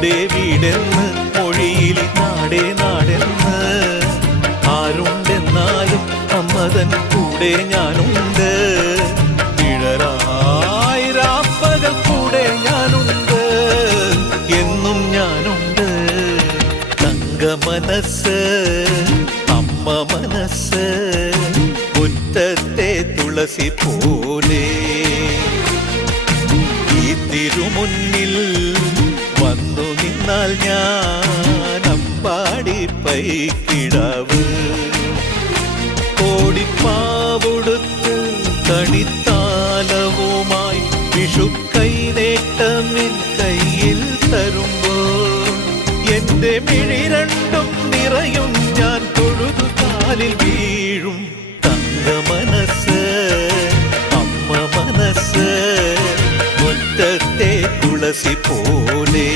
വീടേ വീടെന്ന് മൊഴിയിൽ നാടേ നാടെന്ന് ആരുണ്ടെന്നാലും അമ്മതൻ കൂടെ ഞാനുണ്ട്. നിഴലായിരാപ്പകൽ കൂടെ ഞാനുണ്ട്, എന്നും ഞാനുണ്ട്. തങ്ക മനസ്സ് അമ്മ മനസ്സ് മുറ്റത്തെ തുളസി പോലെ ഈ തിരുമുന്നിൽ വന്നു നിന്നാൽ ഞാൻ അമ്പാടി പൈക്കിടാവ്. ഓടിപ്പാവൊടുത്ത് കണിത്താലവുമായി വിഷുക്കൈ നേട്ടമിൻ കയ്യിൽ തരുമ്പോൾ എന്റെ മിഴി രണ്ടും നിറയും, ഞാൻ തൊഴുതു കാലിൽ വീഴും. തങ്ക മനസ്സ് അമ്മ മനസ്സ് മുറ്റത്തെ തുളസി പോലെ.